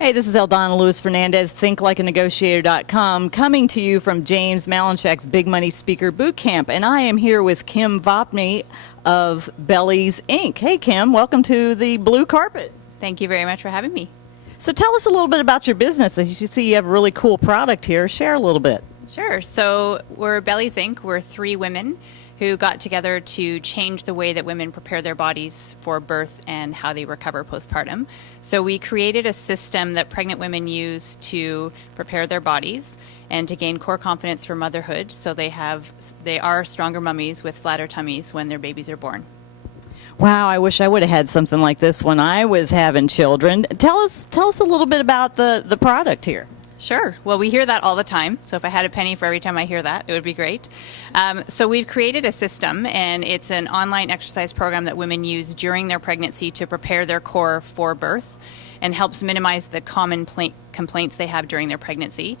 Hey, this is Eldana Lewis Fernandez, thinklikeanegotiator.com, coming to you from James Malinchak's Big Money Speaker Bootcamp. And I am here with Kim Vopni of Bellies, Inc. Hey, Kim, welcome to the blue carpet. Thank you very much for having me. So tell us a little bit about your business. As you see, you have a really cool product here. Share a little bit. Sure. So we're Bellies, Inc. We're three women who got together to change the way that women prepare their bodies for birth and how they recover postpartum. So we created a system that pregnant women use to prepare their bodies and to gain core confidence for motherhood, so they are stronger mummies with flatter tummies when their babies are born. Wow, I wish I would have had something like this when I was having children. Tell us a little bit about the product here. Sure. Well, we hear that all the time. So if I had a penny for every time I hear that, it would be great. So we've created a system, and it's an online exercise program that women use during their pregnancy to prepare their core for birth and helps minimize the common complaints they have during their pregnancy.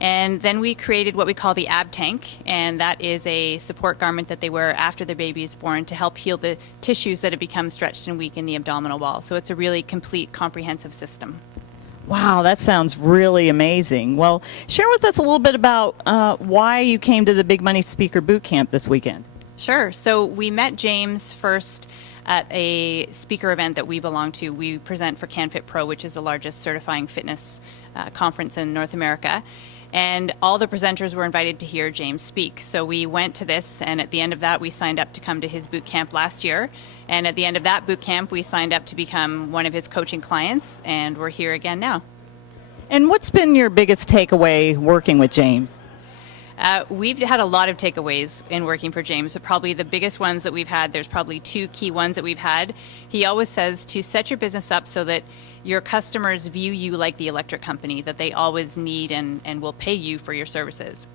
And then we created what we call the ab tank, and that is a support garment that they wear after the baby is born to help heal the tissues that have become stretched and weak in the abdominal wall. So it's a really complete, comprehensive system. Wow, that sounds really amazing. Well, share with us a little bit about why you came to the Big Money Speaker Bootcamp this weekend. Sure. So we met James first at a speaker event that we belong to. We present for CanFit Pro, which is the largest certifying fitness conference in North America. And all the presenters were invited to hear James speak. So we went to this, and at the end of that, we signed up to come to his boot camp last year. And at the end of that boot camp, we signed up to become one of his coaching clients, and we're here again now. And what's been your biggest takeaway working with James? We've had a lot of takeaways in working for James, but probably the biggest ones that we've had, there's probably two key ones that we've had. He always says to set your business up so that your customers view you like the electric company that they always need and will pay you for your services.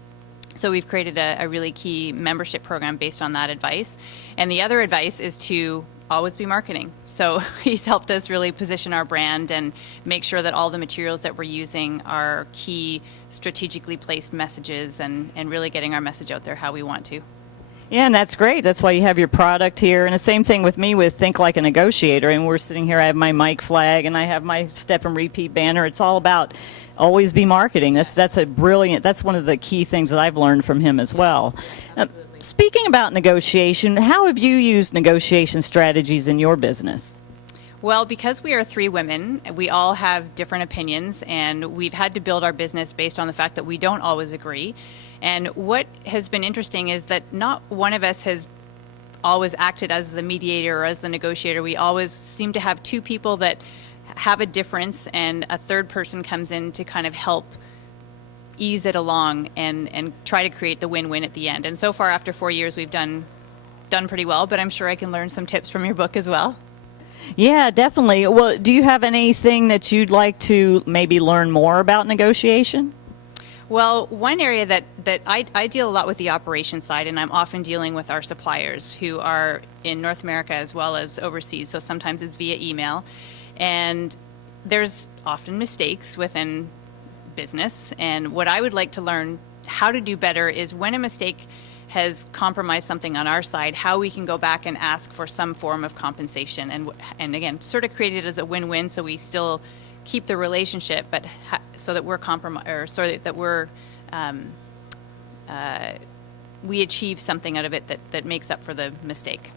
So we've created a really key membership program based on that advice. And the other advice is to always be marketing. So he's helped us really position our brand and make sure that all the materials that we're using are key strategically placed messages and really getting our message out there how we want to. Yeah, and that's great. That's why you have your product here. And the same thing with me with Think Like a Negotiator. And we're sitting here, I have my mic flag and I have my step and repeat banner. It's all about always be marketing. That's a brilliant, that's one of the key things that I've learned from him as well. Speaking about negotiation, how have you used negotiation strategies in your business? Well, because we are three women, we all have different opinions, and we've had to build our business based on the fact that we don't always agree. And what has been interesting is that not one of us has always acted as the mediator or as the negotiator. We always seem to have two people that have a difference, and a third person comes in to kind of help ease it along and try to create the win-win at the end. And so far, after 4 years, we've done pretty well, but I'm sure I can learn some tips from your book as well. Yeah, definitely. Well, do you have anything that you'd like to maybe learn more about negotiation? Well, one area that I deal a lot with the operation side, and I'm often dealing with our suppliers who are in North America as well as overseas, so sometimes it's via email. And there's often mistakes within business, and what I would like to learn how to do better is when a mistake has compromised something on our side, how we can go back and ask for some form of compensation, and again, sort of create it as a win-win so we still keep the relationship, but so that we achieve something out of it that makes up for the mistake.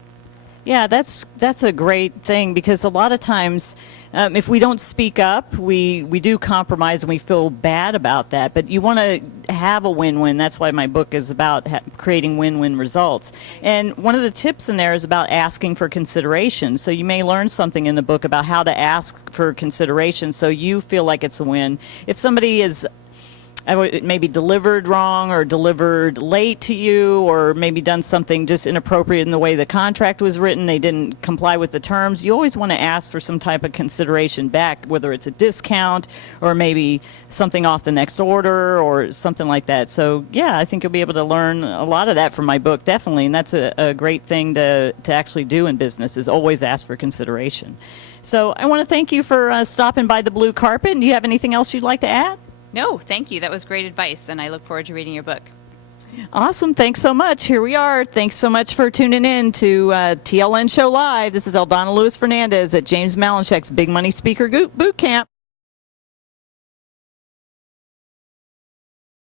Yeah, that's a great thing, because a lot of times if we don't speak up, we do compromise and we feel bad about that. But you want to have a win-win. That's why my book is about creating win-win results. And one of the tips in there is about asking for consideration. So you may learn something in the book about how to ask for consideration so you feel like it's a win. If somebody is maybe delivered wrong or delivered late to you, or maybe done something just inappropriate in the way the contract was written, they didn't comply with the terms, you always want to ask for some type of consideration back, whether it's a discount or maybe something off the next order or something like that. So yeah, I think you'll be able to learn a lot of that from my book, definitely, and that's a great thing to actually do in business, is always ask for consideration. So I want to thank you for stopping by the blue carpet. Do you have anything else you'd like to add? No, thank you. That was great advice, and I look forward to reading your book. Awesome. Thanks so much. Here we are. Thanks so much for tuning in to TLN Show Live. This is Eldana Lewis Fernandez at James Malinchak's Big Money Speaker Bootcamp.